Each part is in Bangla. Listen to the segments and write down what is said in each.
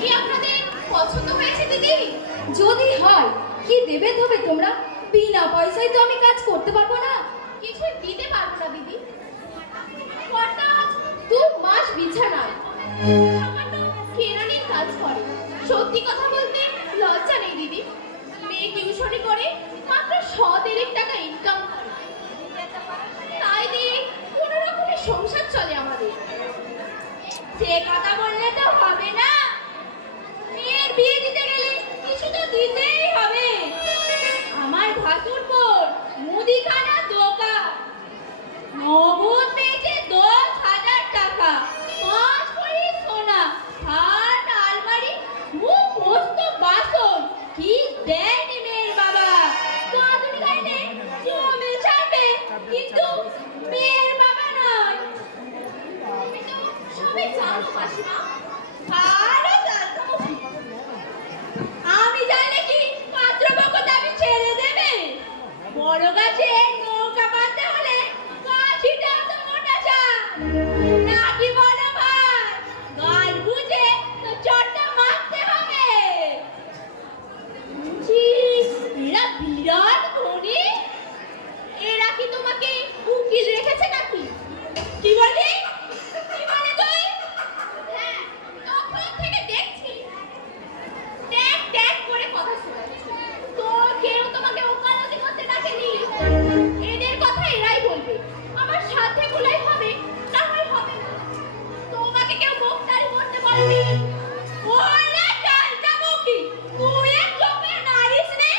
কি আপনাদের পছন্দ হয়েছে দিদি? যদি হয় কি দেবে তবে তোমরা? বিনা পয়সায় তো আমি কাজ করতে পারবো না। কিছুই দিতে পারবো না দিদি। কর্তা 2 মাস বিছানায় কেরানির কাজ করে। সত্যি কথা বলতে লজ্জা নেই দিদি। মেয়ে টিউশনি করে মাত্র 100 টাকা ইনকাম করে, তাই দিয়ে কোনো রকমের সংসার চলে আমাদের। সে কথা বললে তো হবে না। মেয়ের বিয়ে দিতে গেলে কিছু তো দিতেই হবে। আমার ভাসুর বোন মুদিখানা দোকান, নগদ পেয়েছে 10,000 টাকা, 5 ভরি সোনা, খাট, আলমারি, মুখ মস্ত বাসন। কি দেয়নি মেয়ের বাবা। কাঁদুনি গাইলে জমে ছাড়বে, কিন্তু মেয়ের বাবা নয়। তুমি তো সবাই জানো মাসিমা। ভালো জানতো। আমি জানলে কি পাত্রপক্ষ আমি ছেড়ে দেবে? বড় গাছে নৌকা বাঁধতে হলে কাঠিটাও তো মোটা চাই, নাকি বলো ভাই? গাল বুঝে তো চটটা মারতে হবে। ছি, এরা বিরাট ধনী। এরা কি তোমাকে উকিল রেখেছে নাকি? কি বলি? কি বলে তুই? হ্যাঁ, তখন থেকে দেখছি ট্যাগ ট্যাগ করে কথা শোনাচ্ছে। তো কেউ তোমাকে ওকালতি করতে ডাকেনি? এদের কথা এরাই বলবে। আমার সাথে গুলাই হবে, না হয় হবে না। তোমাকে কেউ বক্তারি করতে বলেনি। ওরে চাল যাবো কি? তুই এক চোখে নারিস নে।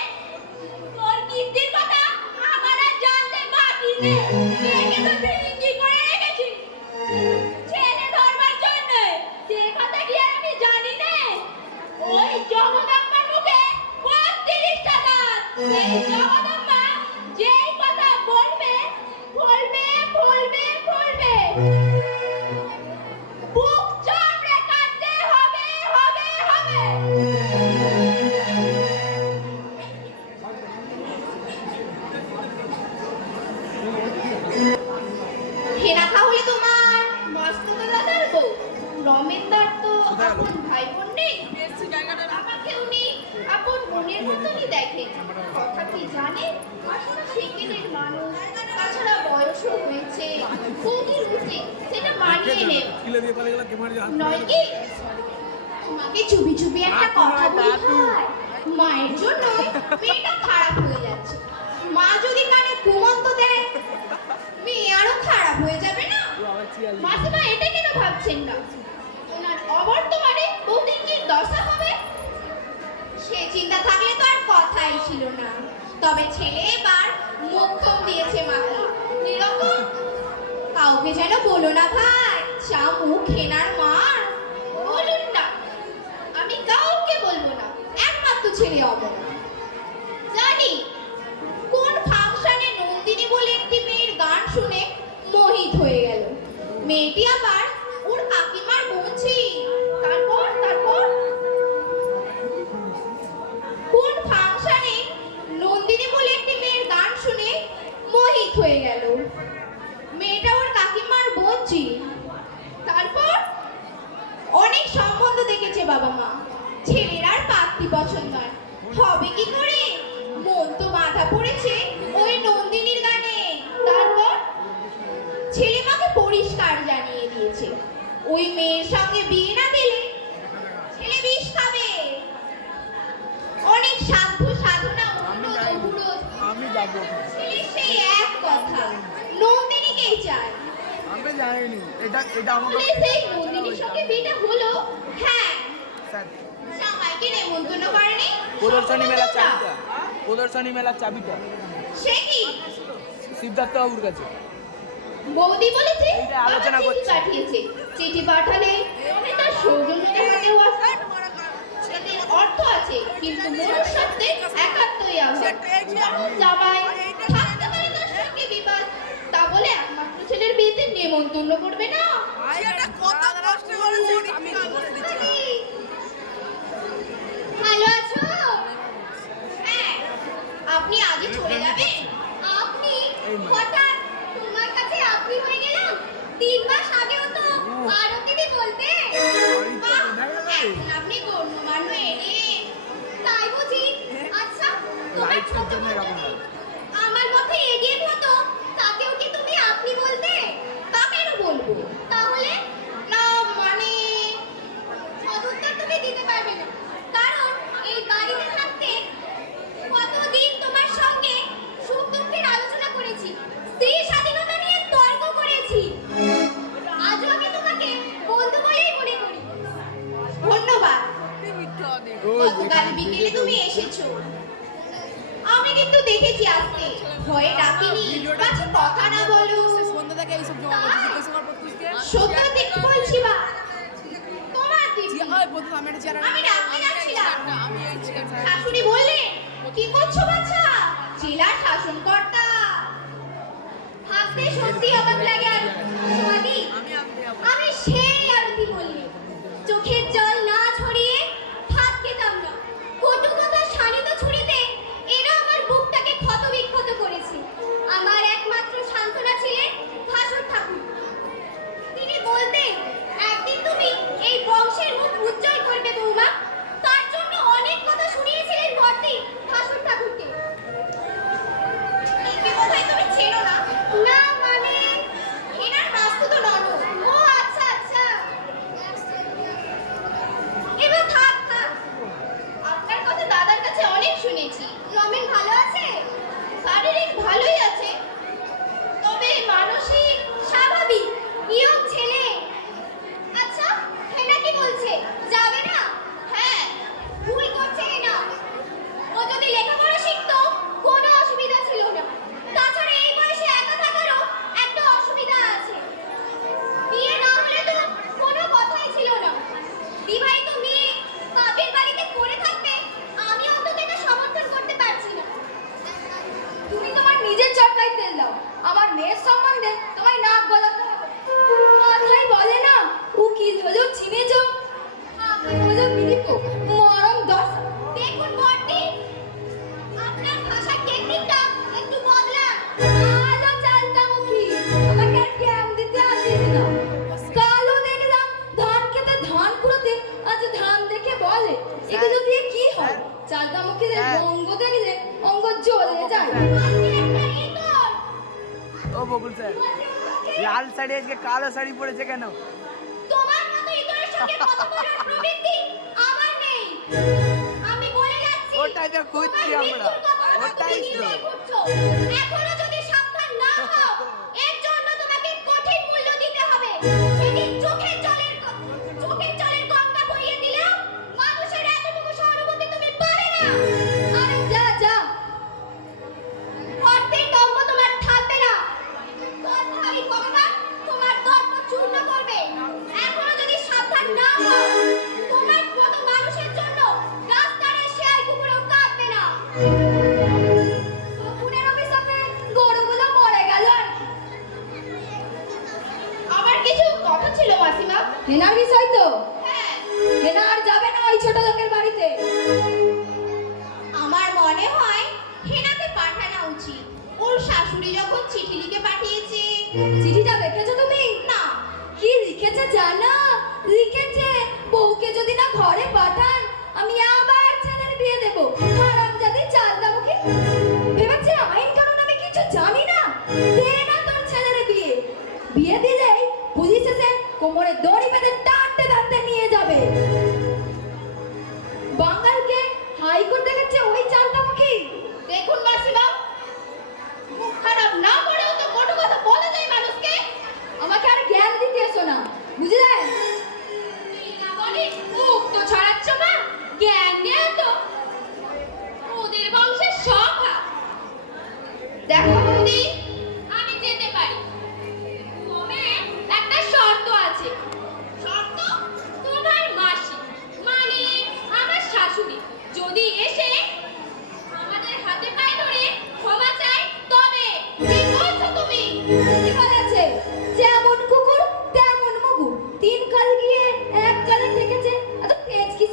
তোর কীর্তির কথা আমার আর জানতে বাকি নেই। একে তো ভিঙ্গি করে রেখেছি ছেলে ধরবার জন্য। সে কথা কি আর আমি জানি না? ওই জগদম্বার মুখে 32 টাকা। এই জগদম্বা যেই কথা বলবে বলবে বলবে বলবে, বুক চাপড়ে কাটতে হবে হবে হবে। হেনা তাহলে তোমার মস্তক দাদার বউ রমেনদার তো আপন ভাই বোন নেই। আমাকে উনি আপন বোনের মতনই দেখেন। কথা কি জানে? আসলে সেকেলের মানুষ, তাছাড়া বয়সও হয়েছে। বৌদির উচিত সেটা মানিয়ে নেব, নয় কি? তোমাকে চুপি চুপি একটা কথা বলি ভাই। মায়ের জন্য মেয়েটা খারাপ হয়ে যাচ্ছে। মা যদি কানে ঘুমন্ত দেয় মেয়ে আরো খারাপ হয়ে যাবে না? মাসিমা এটা কেন ভাবছেন না? ওনার অবর্তমানে বৌদির কি দশা হবে সে চিন্তা থাকলে তো আর কথাই ছিল না। তবে ছেলে এবার মোক্ষম দিয়েছে মাকে। এরকম কাউকে যেন বলো না ভাই, যা মুখ হেনার মার। বলুন না, আমি কাউকে বলবো না, একমাত্র ছেলে অমর। জানি কোন ফাংশনে নন্দিনী বলে একটি মেয়ের গান শুনে মোহিত হয়ে গেল। মেয়েটি আবার ওর কাকিমার বোন ছিল। তারপর তারপর কোন ফাংশনে নন্দিনী বলে একটি মেয়ের গান শুনে মোহিত হয়ে গেল। মেয়েটা ওর কাকিমার বোন ছিল। তারপর অনেক সম্বন্ধ দেখেছে বাবা মা। ছেলের আর পাত্রী পছন্দ হয়। হবে কি করে? মন তো বাঁধা পড়েছে ওই নন্দিনীর গানে। তারপর ছেলে মাকে পরিষ্কার জানিয়ে দিয়েছে ওই মেয়ের সঙ্গে বিয়ে না দিলে ছেলে বিষ খাবে। অনেক সাধ্য সাধনা আমি যাবো। ছেলে সেই এক কথা, নন্দিনীকেই চায়। আমি জানিনি এটা আমাকে সেই নন্দিনীর সঙ্গে বিয়েটা হলো। হ্যাঁ, স্যার সবাইকে নেমন্তন্ন করেনি। প্রদর্শনী মেলার চাবিটা, প্রদর্শনী মেলার চাবিটা সে কি? সিদ্ধার্থ বাবুর কাছে। বৌদি বলেছে এইটা আলোচনা আবার চিঠি করছি। পাঠিয়েছে। চিঠি পাঠালে আমি তার সৌজন্যের হাতেও আসে। এতে অর্থ আছে, কিন্তু মনুষ্যত্বে একাত্মই আছে। জামাই থাকতে পারে তার সঙ্গে বিবাদ, তা বলে একমাত্র ছেলের বিয়েতে নেমন্তন্ন করবে না? ভালো আছো? হ্যাঁ, আপনি আজই চলে যাবেন? আপনি হঠাৎ তোমার কাছে আপনি হয়ে গেলাম? 3 মাস আগেও তো আরো দিদি বলতে। বাহ, এখন আপনি হোয়াইটসের জন্য এরকম লাগে। আমার মতো এগিয়ে হতো তাকেও কি তুমি আপনি বলতে? তা কেন বলবো? তাহলে না মানে সদুত্তর তুমি দিতে পারবে না, কারণ এই বাড়িতে থাকতে কতদিন তোমার সঙ্গে সুখ দুঃখের আলোচনা করেছি, স্ত্রী স্বাধীনতা নিয়ে তর্ক করেছি। আজও আমি তোমাকে বন্ধু বলেই মনে করি। ধন্যবাদ। ওই গতকাল এখানে বিকেলে তুমি এসেছো, আমি কিন্তু দেখেছি আসতে, ভয়ে ডাকিনি, কাছে কথা না বলো। সত্য ঠিক বলছি বা তোমার দিদি আমি ডাকতে যাচ্ছিলাম, শাশুড়ি বললে কি করছো বাচ্চা, জেলার শাসনকর্তা। ভাবতে সত্যি অবাক লাগে। আর তোমাদি আমি সেই আরতি বললি, চোখের জল না ছড়িয়ে ভাত খেতাম না। কটু কথা শানিত ছুরিতে এরা আমার বুকটাকে ক্ষত বিক্ষত করেছে। আমার একমাত্র সান্ত্বনা ছিলেন ভাসুর ঠাকুর। তিনি বলতেন, একদিন তুমি এই বংশের মুখ উজ্জ্বল করবে বৌমা। তার জন্য অনেক কথা শুনিয়েছিলেন ভর্তি ভাসুর ঠাকুরকে। কি বোধহয় তুমি ছেড়ো না। না মানে এনার বাস্তু তো ননদ। ও আচ্ছা আচ্ছা, এবার থাক থাক। আপনার কথা দাদার কাছে অনেক শুনেছি। রমেন ভালো আছে? শারীরিক ভালোই আছে, তবে মানসিক স্বাভাবিক ইয়ং ছেলে। আচ্ছা হেনা কি বলছে, যাবে না? হ্যাঁ। ভুল করছে হেনা, ও যদি লেখাপড়া শিখতো কোনো অসুবিধা ছিল না। তাছাড়া এই বয়সে একা থাকারও একটা অসুবিধা আছে। বিয়ে না হলে তো কোনো কথাই ছিল না। বিবাহিত মেয়ে বাপের বাড়িতে পড়ে থাকবে, আমি অন্তত এটা সমর্থন করতে পারছি না। তুমি তোমার নিজের চরকায় তেল দাও, আমার মেয়ের সম্বন্ধে তোমায় নাক গলাতে হবে। কথাই বলে না, উকিল হলো চিনেছ, আমি হলো বিলিপ মরম দশ। দেখুন বর্দি, আপনার ভাষার টেকনিকটা একটু বদলান। আলো চালটা মুখী, আমাকে আর জ্ঞান দিতে আসিস না। কালো দেখলাম ধান খেতে ধান কুড়োতে, আজ ধান দেখে বলে এগুলো দিয়ে কি হয়? চালটা মুখীদের অঙ্গ দেখলে অঙ্গ জ্বলে যায়। আপনি একটা ইতর। ও বকুল স্যার, লাল শাড়ি আজকে কালো শাড়ি পরেছে কেন? তোমার মতো ইতরের সঙ্গে কথা বলার প্রবৃত্তি আমার নেই। আমি বলে যাচ্ছি, ওটাই তো খুঁজছি তোমার আমরা, মৃত্যুর কথা তো ওটাই তুমি তো। নিজেই করছো। এখনো যদি সাবধান না হও, এর জন্য তোমাকে কঠিন মূল্য দিতে হবে। সেদিন চোখের জলের গঙ্গা বইয়ে দিলেও মানুষের এতটুকু সহানুভূতি তুমি পাবে না। আরে যা যা, অর্ধেক দম্ভ তোমার থাকবে না। তৎকালীন ভগবান তোমার দর্প চূর্ণ করবে। এখনো যদি সাবধান না হও, তোমার মতো মানুষের জন্য রাস্তার শেয়াল কুকুরও কাঁদবে না। শকুনের অভিশাপে গরুগুলো মরে গেল আর কি। আমার কিছু কথা ছিল মাসিমা। হেনার বিষয় তো, হ্যাঁ, হেনা আর যাবে না ওই ছোট লোকের বাড়িতে। আমার মনে হয় হেনাকে পাঠানো উচিত। ওর শাশুড়ি যখন চিঠি লিখে পাঠিয়েছে। চিঠিটা দেখেছো তুমি? না। কি লিখেছে জানো? লিখেছে, বউকে যদি না ঘরে পাঠান আমি আবার ছেলের বিয়ে দেবো। হারামজাদি চালদামুখী ভেবেছে আইন কানুন আমি কিছু জানি না। দে না তোর ছেলের বিয়ে, বিয়ে দিলেই পুলিশ এসে কোমরে দড়ি বেঁধে টানতে টানতে নিয়ে যাবে। বাঙালকে হাইকোর্ট দেখেছে ওই চালদামুখী। দেখুন মাসিমা, মুখ খারাপ না করেও তো কটু কথা বলা যায় মানুষকে। আমাকে আর জ্ঞান দিতে এসো না, বুঝলে? না বলি মুখ তো ছড়াচ্ছ না, জ্ঞান দেয়া তো ওদের বংশের শখা। দেখো বৌদি, আমি যেতে পারি, তবে একটা শর্ত আছে। শর্ত? তোমার মাসি মানে আমার শাশুড়ি যদি এসে আমাদের হাতে পায়ে ধরে ক্ষমা চায়, তবে কি বলছো তুমি? কি বলেছে? যেমন কুকুর তেমন মুগু, তিন কাল গিয়ে এক কালে ঠেকেছে। এত তেজ কি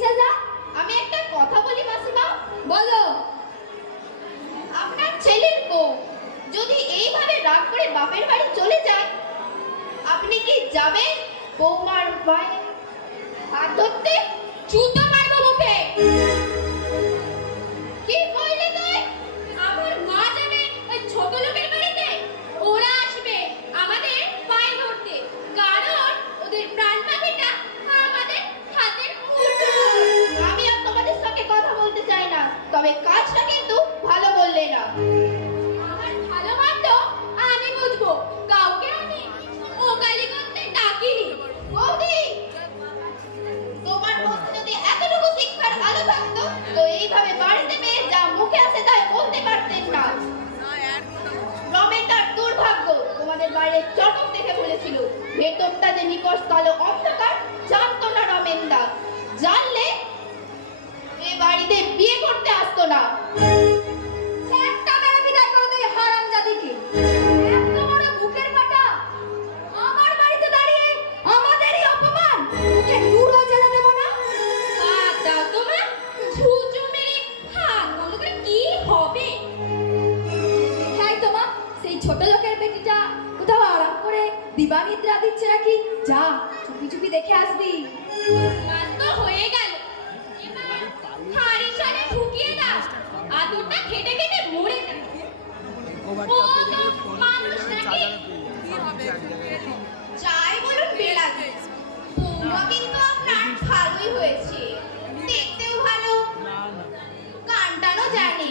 তোমাদের বাইরের চটক দেখে বলেছিল, ভেতরটা যে নিকষ কালো অন্ধকার জানতো না রমেনদা। জানলে এ বাড়িতে বিয়ে করতে আসতো না। একটা মেরে বিদায় করে দে হারামজাদিকে। এত বড় বুকের ফাটা, আমার বাড়িতে দাঁড়িয়ে আমাদেরই অপমান। ওকে নুরো জেলে দেব না। হাত দাও তো মা, ছুঁচো মেরে হাত বন্ধ করে কি হবে? হ্যাঁ তো মা, সেই ছোট লোকের বেটিটা কোথাও আরাম করে দিবানিদ্রা দিচ্ছে নাকি? যা চুপি চুপি দেখে আসবি। কাজ তো হয়ে গেল, এবার থারি সালে ঢুকিয়ে দাও, আদরটা খেটে খেটে মরে যাবে। ও তো মানুষ নাকি? যাই বলুন বেলাতে, বৌমা কিন্তু আপনার ভালোই হয়েছে, দেখতেও ভালো, গানটানো জানি,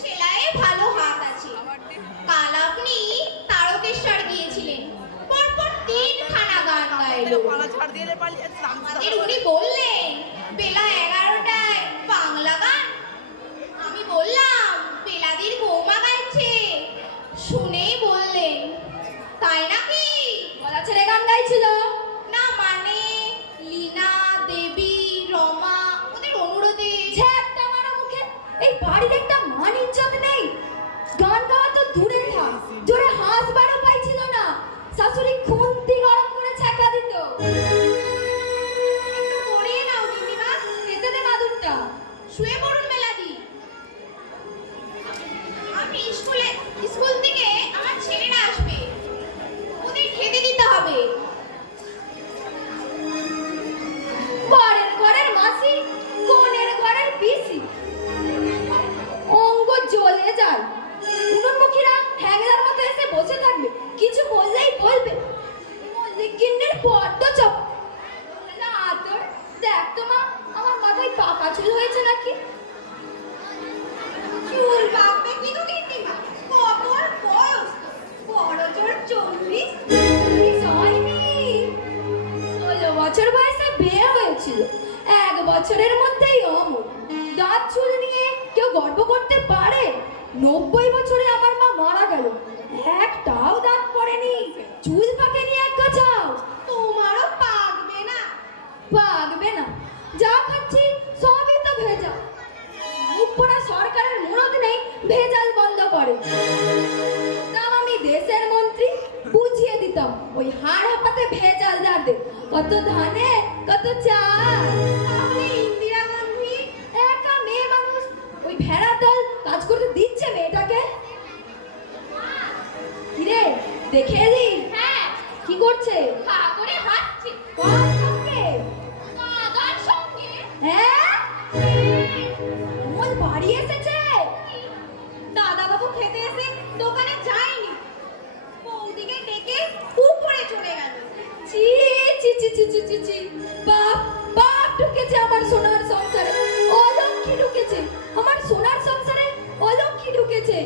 সেলাইয়ে ভালো হাত আছে। কাল আপনি তারকেশ্বর গিয়েছিলেন, পরপর 3 খানা গান গাইলো। আমাদের উনি বললেন বেলা 11টায় বাংলা গান। আমি বললাম বেলাদির বৌমা গাইছে, শুনেই বললেন তাই নাকি? গলা ছেড়ে গান গাইছিল। না মানে লীনা দেবী রমা ওদের অনুরোধে। ছ্যাঁকটা মারা মুখে, এই বাড়ির একটা মান ইজ্জত নেই। গান গাওয়া তো দূরে থাক, জোরে হাসবারও পাইছিল না। শাশুড়ি খুন্তি গরম করে ছ্যাঁকা দিত। একটু করিয়ে নাও দিদিমা, খেতে দে মাদুরটা। শুয়ে পড়ুন বেলাদি। আমি স্কুল থেকে আমার ছেলেরা আসবে, ওদের খেতে দিতে হবে। পরের ঘরের মাসি, কোণের ঘরের পিসি, অঙ্গ জ্বলে যায়। উনুনমুখীরা হ্যাংলার মতো এসে বসে থাকবে, কিছু বললেই বলবে মল্লিকিন্নের বড্ড চপ। না আদর, দেখ তো মা, আমার মাথায় পাকা চুল হয়েছে নাকি? চুল পাকবে কি গো দিদিমা? কবর বয়স তো, বড় জোর 40। পুলিশ হয়নি। 16 বছর বয়সে বিয়ে হয়েছিল, 1 বছরের মধ্যেই অমর। দাঁত চুল নিয়ে কেউ গর্ব করতে পারে? 90 বছরে আমার মা মারা গেল, একটাও দাঁত পড়েনি, চুল পাকেনি এক গাছাও। তোমারও পাকবে না। পাকবে না, যা খাচ্ছি সবই তো ভেজাল। মুখ পোড়া সরকারের মুরদ নেই ভেজাল বন্ধ করে। তাও আমি দেশের মন্ত্রী, বুঝিয়ে দিতাম ওই হাড় হাঁপাতে ভেজাল দাঁড়ে। কত ধানে কত চাল। তাহলে ইন্দিরা গান্ধী একা মেয়ে মানুষ, ওই ভেড়ার দল কাজ করতে দিচ্ছে মেয়েটাকে? কিরে দেখে এলি? হ্যাঁ, কি করছে? হা করে হাসছে। কার সঙ্গে? দাদার সঙ্গে। হ্যাঁ, অমল বাড়ি এসেছে। দাদা বাবু খেতে এসে দোকানে যায়নি, বৌদিকে ডেকে উপরে চলে গেল। ছি ছি ছি ছি ছি ছি ছি। বাপ বাপ ঢুকেছে আমার সোনার সংসারে, অলক্ষী ঢুকেছে আমার সোনার সংসারে, অলক্ষী ঢুকেছে।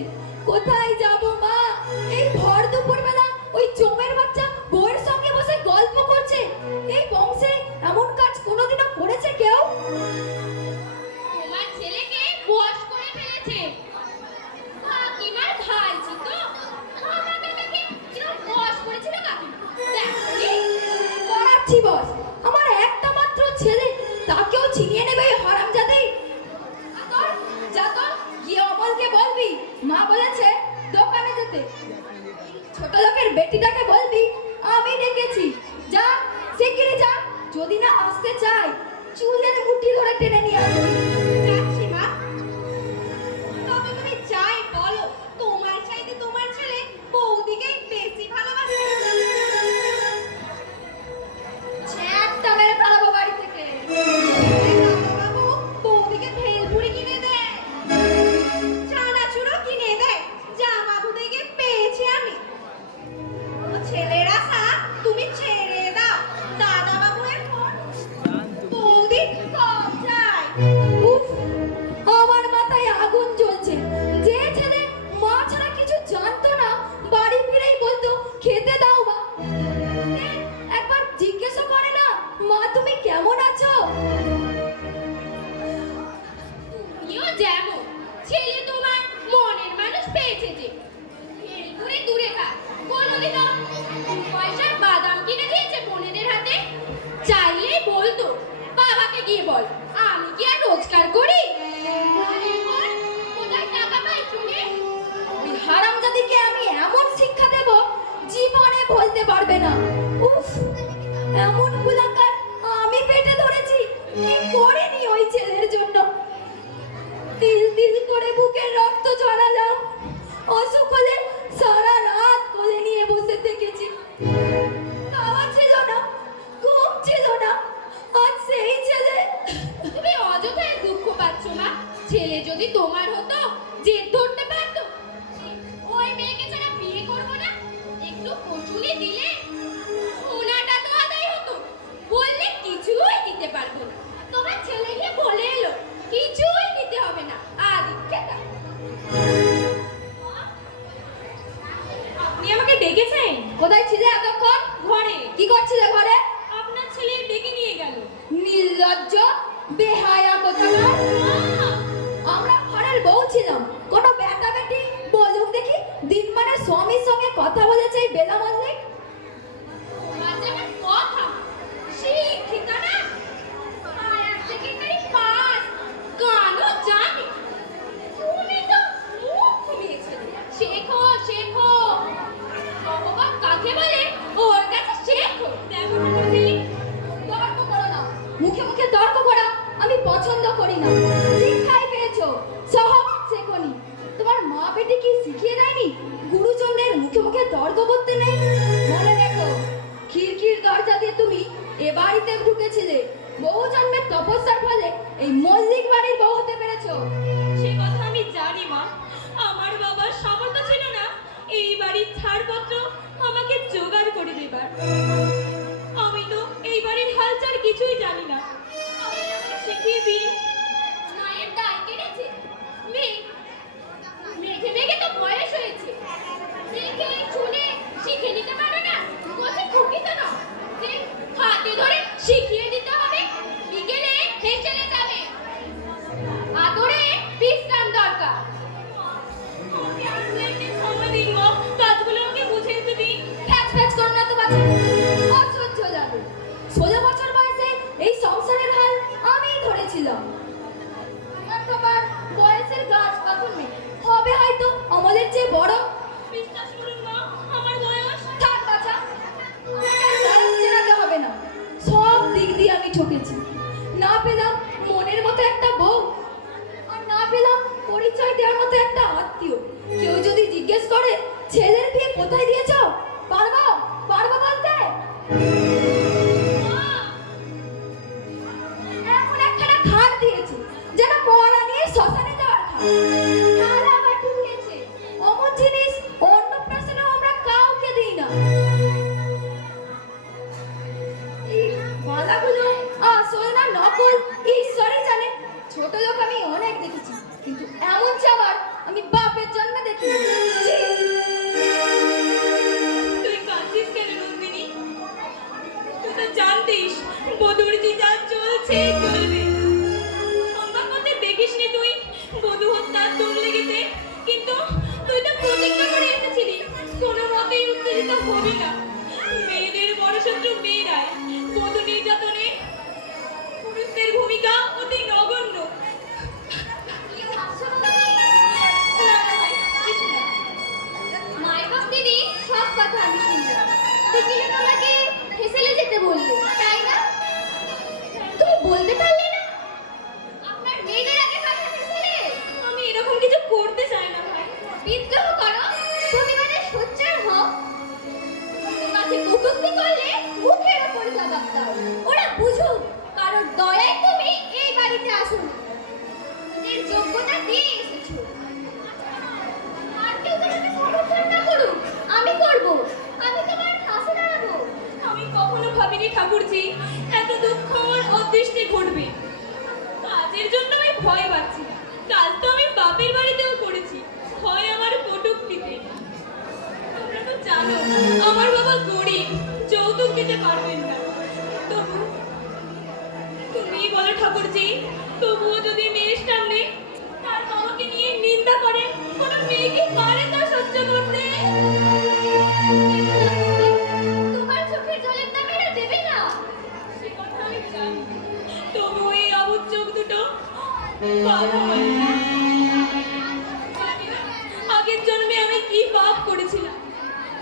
কোথায় যাব মা? এই ভর দুপুর বেলা ওই চোমের বাচ্চা বউয়ের সঙ্গে বসে গল্প করছে। এই বংশে এমন কাজ কোনোদিনও করেছে কেউ? তোমার ছেলেকে বশ করে ফেলেছে। কাকিমার ভাইজি তো আমাকে দেখে কিরম বশ করেছিল কাকিমা। দেখলি? করাচ্ছি বস, আমার একটা মাত্র ছেলে, তাকেও ছিনিয়ে নেবে এই হারামজাদি। আদর, যা তো গিয়ে অমলকে বলবি মা বলেছে দোকানে যেতে। ছোট লোকের বেটিটাকে বলবি আমি ডেকেছি। যা শিগগিরই যা, যদি না আসতে চায় চুলের মুঠি ধরে টেনে নিয়ে আসবি। যাচ্ছি মা। তবে তুমি যাই বলো, তোমার চাইতে তোমার ছেলে বৌদিকে বেশি ভালোবাসে। ছ্যাঁকটা মেরে পালাবো বাড়ি থেকে। দাদাবাবু বৌদিকে ভেলপুরি কিনে দেয়, চানাচুরও কিনে দেয়, জামা থেকে পেয়েছি আমি। ও ছেলের আশা তুমি ছেড়ে দাও, দাদাবাবু এখন করতে পারবে না। উফ, এমন কুলাঙ্গার আমি পেটে ধরেছি, কি করিনি ওই ছেলের জন্য। তিল তিল করে বুকের রক্ত ঝরালাম, অসুখ হলে সারা রাত কোলে নিয়ে বসে থেকেছি। খাওয়া ছিল না, ঘুম ছিল না, আজ সেই ছেলে। তুমি অযথাই দুঃখ পাচ্ছ মা। ছেলে যদি তোমার হতো, জেদ ধরতে পারতো। ওই মেয়েকে ছাড়া বিয়ে করবো না, একটু ফসুলি দিলে সোনাটা তো আদায় হতো। বললে কিছুই দিতে পারবো না। তোমার ছেলে গিয়ে বলে এলো কিছুই দিতে হবে না। আদিক্ষেতা। আপনি আমাকে ডেকেছেন? কোথায় ছিলে এতক্ষণ? ঘরে। কি করছিলে ঘরে? আপনার ছেলে ডেকে নিয়ে গেল। নির্লজ্জ, বেহায়া কোথাকার। আমরা ঘরের বউ ছিলাম, কোনো বেটা বেটি বলুক দেখি দিন মানে স্বামীর সঙ্গে কথা বলেছে এই বেলা মল্লিক। তোমার যেমন কথা, শিক্ষিত না, হায়ার সেকেন্ডারি পাস, গানও জানে। তুমি তো মুখ ঘুমিয়েছে। শেখো শেখো, ভগবান কাকে বলে ওর কাছে শেখো। দেখো ঠাকুরজি, তর্ক করো না, মুখে মুখে তর্ক করা আমি পছন্দ করি না। শিক্ষাই পেয়েছো, সহজ শেখনি। তোমার মা বেটি কি শিখিয়ে দেয়নি গুরুজনদের মুখে মুখে তর্ক করতে নেই? মনে রেখো, খিড়কির দরজা দিয়ে তুমি এ বাড়িতে ঢুকেছিলে, বহু জন্মের তপস্যার ফলে এই মল্লিক বাড়ির বউ হতে পেরেছো। সে কথা আমি জানি মা। আমার বাবার সামর্থ্য ছিল না এই বাড়ির ছাড়পত্র আমাকে জোগাড় করে দেবার। আমি তো এই বাড়ির হালচাল কিছুই জানি না। আপনি আমাকে শিখিয়ে দিন। মায়ের দায় কেটেছে। মেঘে মেঘে তো বয়স হয়েছে। দেখে শুনে শিখে নিতে পারো না? বলছে খুকি তো না যে হাতে ধরে শিখিয়ে দিতে হবে। বিকেলে হেসেলে যাবে, আদরে বিশ্রাম দরকার। আমি আর একদিন সময় দিন মা, কাজগুলো আমাকে বুঝিয়ে দিন। ফ্যাচ ফ্যাচ করো না তো বাচ্চা, অসহ্য লাগে। 16 বছর বয়সে এই সংসারের হাল আমিই ধরেছিলাম। আমার বাবার বয়সের গাছ এখন নেই, হবে হয়তো অমলের চেয়ে বড়। বিশ্বাস করুন মা, আমার বয়স। থাক বাচ্চা, আমাকে আর বয়স চেনাতে হবে না। সব দিক দিয়ে আমি ঠকেছি। না পেলাম মনের মতো একটা বউ, আর না পেলাম পরিচয় দেওয়ার মতো একটা আত্মীয়। কেউ যদি জিজ্ঞেস করে ছেলের বিয়ে কোথায় দিয়েছ, পারবো পারবো বলতে? এমন একখানা খাট দিয়েছে যেন মরা নিয়ে শ্মশানে যাওয়ার খাট। থালা বাটি দিয়েছে, অমন জিনিস অন্নপ্রাশনেও আমরা কাউকে দিই না। এই মালাগুলো আসল না নকল ঈশ্বরই জানে। ছোট লোক আমি অনেক দেখেছি, কিন্তু এমন চাওয়ার আমি বাপের জন্মে দেখিনি। ছি! তুই কাঁদছিস কেন নন্দিনী? তুই তো জানতিস বধুর যে যা চলছে চলবে। সংবাদ মধ্যে দেখিসনি তুই বধূ হত্যার দম লেগেছে? কিন্তু তুই তো প্রতিজ্ঞা করে এসেছিলি কোনো মতেই উত্তেজিত হবি না। মেয়েদের বড় শত্রু মেয়েরাই। বধূ নির্যাতনে পুরুষদের ভূমিকা অতি নগণ্য। কি ভাবছো তুমি? না, ভাই, কিছু না। মাইবাস দিদি সব কথা আমি শুনলাম। দিদি আমাকে হেসেলে যেতে বললে, তাই না? তুমি বলতে পারলে না আপনার মেয়েদের আগে কথা হেসেলে? আমি এরকম কিছু করতে চাই না ভাই। বিদ্রোহ করো, প্রতিবাদে সোচ্চার হও। তোমাকে কটূক্তি করলে মুখের উপরে জবাব দাও। ওরা বুঝুক কারণ দয়ায় তুমি এই বাড়িতে আসো। নিজের যোগ্যতা দিয়ে এসেছো। আর কেউ তোমাকে সমর্থন না করুক, আমি করব। আমি তোমার পাশে দাঁড়াবো। আমি কখনো ভাবিনি ঠাকুরজি এত দুঃখ আমার অদৃষ্টে ঘটবে। কাজের জন্য আমি ভয় পাচ্ছি। কাজ তো আমি বাপের বাড়িতেও করেছি, ভয় আমার কটূক্তিতে। তোমরা তো জানো আমার বাবা গরিব, যৌতুক দিতে পারবেন না। তবু তুমি বলো ঠাকুরজি, তবুও যদি মেয়ের সামনে তার বাবাকে নিয়ে নিন্দা করে, কোনো মেয়ে কি পারে তা সহ্য করতে? তোমার চোখের জলের দাম এরা দেবে না। সে কথা আমি জানি, তবু এই অবুঝ চোখ দুটো বাধা হয়। জানি না আগের জন্মে আমি কি পাপ করেছিলাম,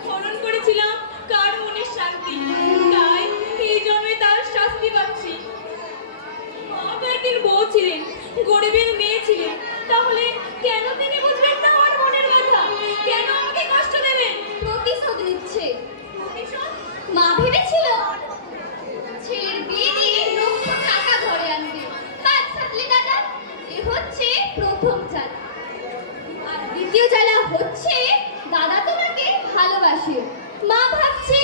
হরণ করেছিলাম কার মনে ধনীর বউ ছিলেন, গরিবের মেয়ে ছিলেন, তাহলে কেন তিনি বুঝবেন না আমার মনের কথা? কেন আমাকে কষ্ট দেবেন? প্রতিশোধ নিচ্ছে। প্রতিশোধ? মা ভেবেছিল ছেলের বিয়ে দিয়ে লক্ষ টাকা ঘরে আনবে। বাদ সাধলে দাদা, এ হচ্ছে প্রথম জ্বালা। আর দ্বিতীয় জ্বালা হচ্ছে দাদা তোমাকে ভালোবাসে। মা ভাবছে